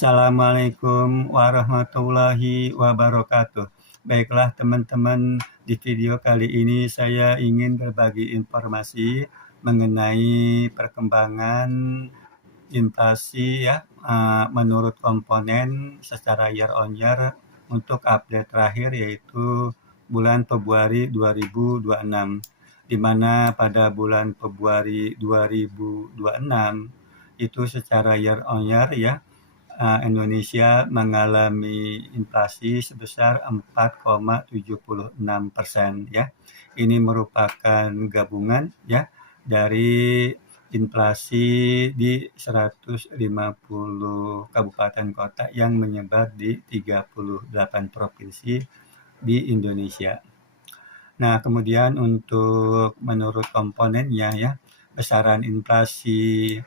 Assalamualaikum warahmatullahi wabarakatuh. Baiklah teman-teman, di video kali ini saya ingin berbagi informasi mengenai perkembangan inflasi ya, menurut komponen secara year on year untuk update terakhir yaitu bulan Februari 2026. Di mana pada bulan Februari 2026 itu secara year on year ya, Indonesia mengalami inflasi sebesar 4,76% ya. Ini merupakan gabungan ya dari inflasi di 150 kabupaten kota yang menyebar di 38 provinsi di Indonesia. Nah, kemudian untuk menurut komponennya ya, besaran inflasi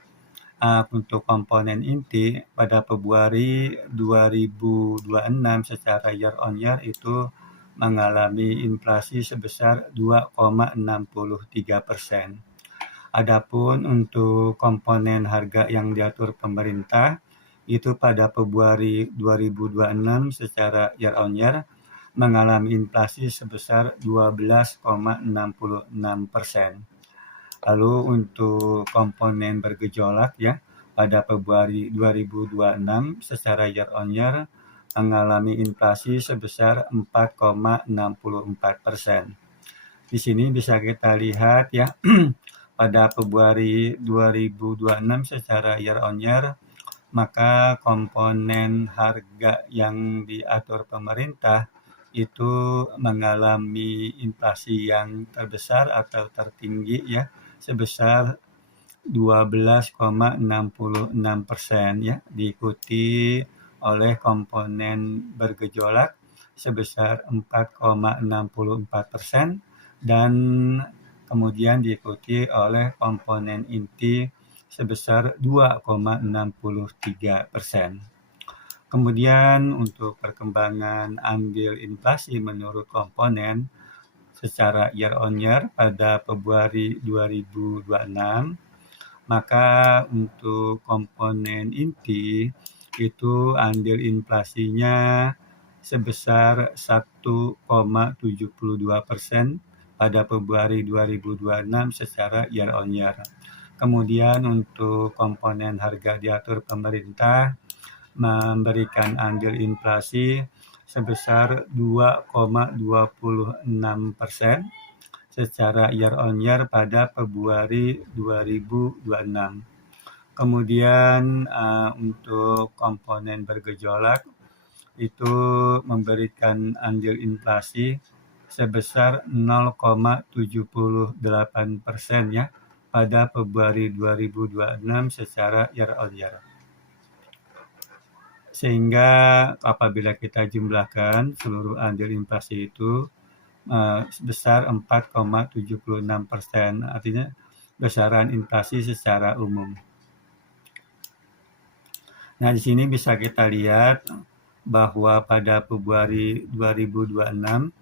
untuk komponen inti pada Februari 2026 secara year on year itu mengalami inflasi sebesar 2,63%. Adapun untuk komponen harga yang diatur pemerintah itu pada Februari 2026 secara year on year mengalami inflasi sebesar 12,66%. Lalu untuk komponen bergejolak ya, pada Februari 2026 secara year on year mengalami inflasi sebesar 4,64%. Di sini bisa kita lihat ya, pada Februari 2026 secara year on year, maka komponen harga yang diatur pemerintah itu mengalami inflasi yang terbesar atau tertinggi ya, sebesar 12,66% ya, diikuti oleh komponen bergejolak sebesar 4,64% dan kemudian diikuti oleh komponen inti sebesar 2,63%. Kemudian untuk perkembangan andil inflasi menurut komponen secara year on year pada Februari 2026, maka untuk komponen inti itu andil inflasinya sebesar 1,72% pada Februari 2026 secara year on year. Kemudian untuk komponen harga diatur pemerintah memberikan andil inflasi sebesar 2,26% secara year on year pada Februari 2026. Kemudian untuk komponen bergejolak itu memberikan andil inflasi sebesar 0,78% ya pada Februari 2026 secara year on year. Sehingga apabila kita jumlahkan seluruh andil inflasi itu sebesar 4,76%, artinya besaran inflasi secara umum. Nah, di sini bisa kita lihat bahwa pada Februari 2026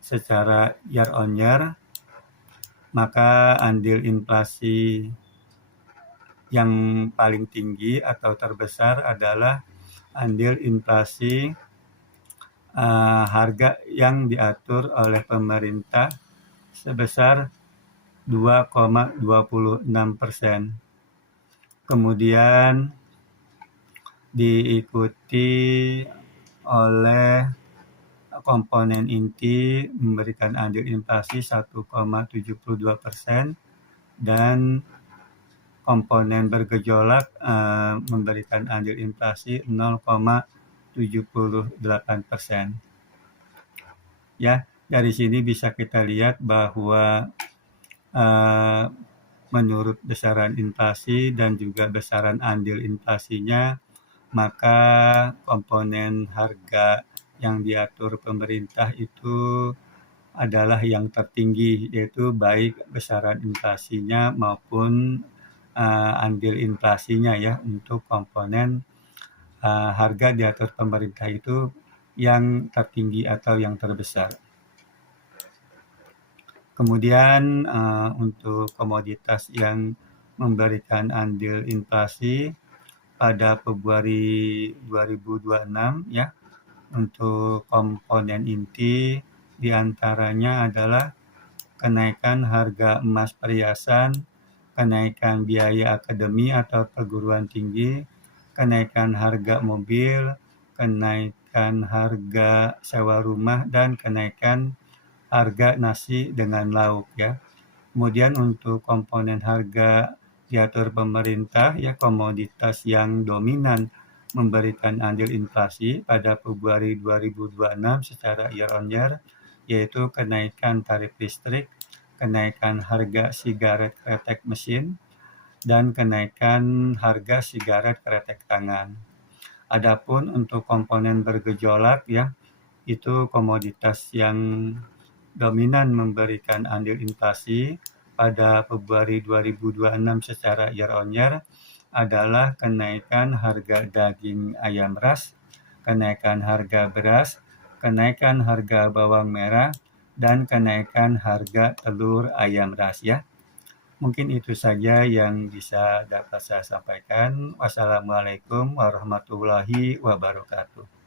secara year on year, maka andil inflasi yang paling tinggi atau terbesar adalah andil inflasi harga yang diatur oleh pemerintah sebesar 2,26%. Kemudian diikuti oleh komponen inti memberikan andil inflasi 1,72% dan komponen bergejolak memberikan andil inflasi 0,78%. Ya, dari sini bisa kita lihat bahwa menurut besaran inflasi dan juga besaran andil inflasinya, maka komponen harga yang diatur pemerintah itu adalah yang tertinggi, yaitu baik besaran inflasinya maupun andil inflasinya ya untuk komponen harga diatur pemerintah itu yang tertinggi atau yang terbesar. Kemudian untuk komoditas yang memberikan andil inflasi pada Februari 2026 ya. Untuk komponen inti diantaranya adalah kenaikan harga emas perhiasan, kenaikan biaya akademi atau perguruan tinggi, kenaikan harga mobil, kenaikan harga sewa rumah, dan kenaikan harga nasi dengan lauk ya. Kemudian untuk komponen harga diatur pemerintah ya, komoditas yang dominan memberikan andil inflasi pada Februari 2026 secara year on year, yaitu kenaikan tarif listrik, kenaikan harga sigaret kretek mesin, dan kenaikan harga sigaret kretek tangan. Adapun untuk komponen bergejolak ya, itu komoditas yang dominan memberikan andil inflasi pada Februari 2026 secara year on year adalah kenaikan harga daging ayam ras, kenaikan harga beras, kenaikan harga bawang merah, dan kenaikan harga telur ayam ras ya. Mungkin itu saja yang bisa dapat saya sampaikan. Wassalamualaikum warahmatullahi wabarakatuh.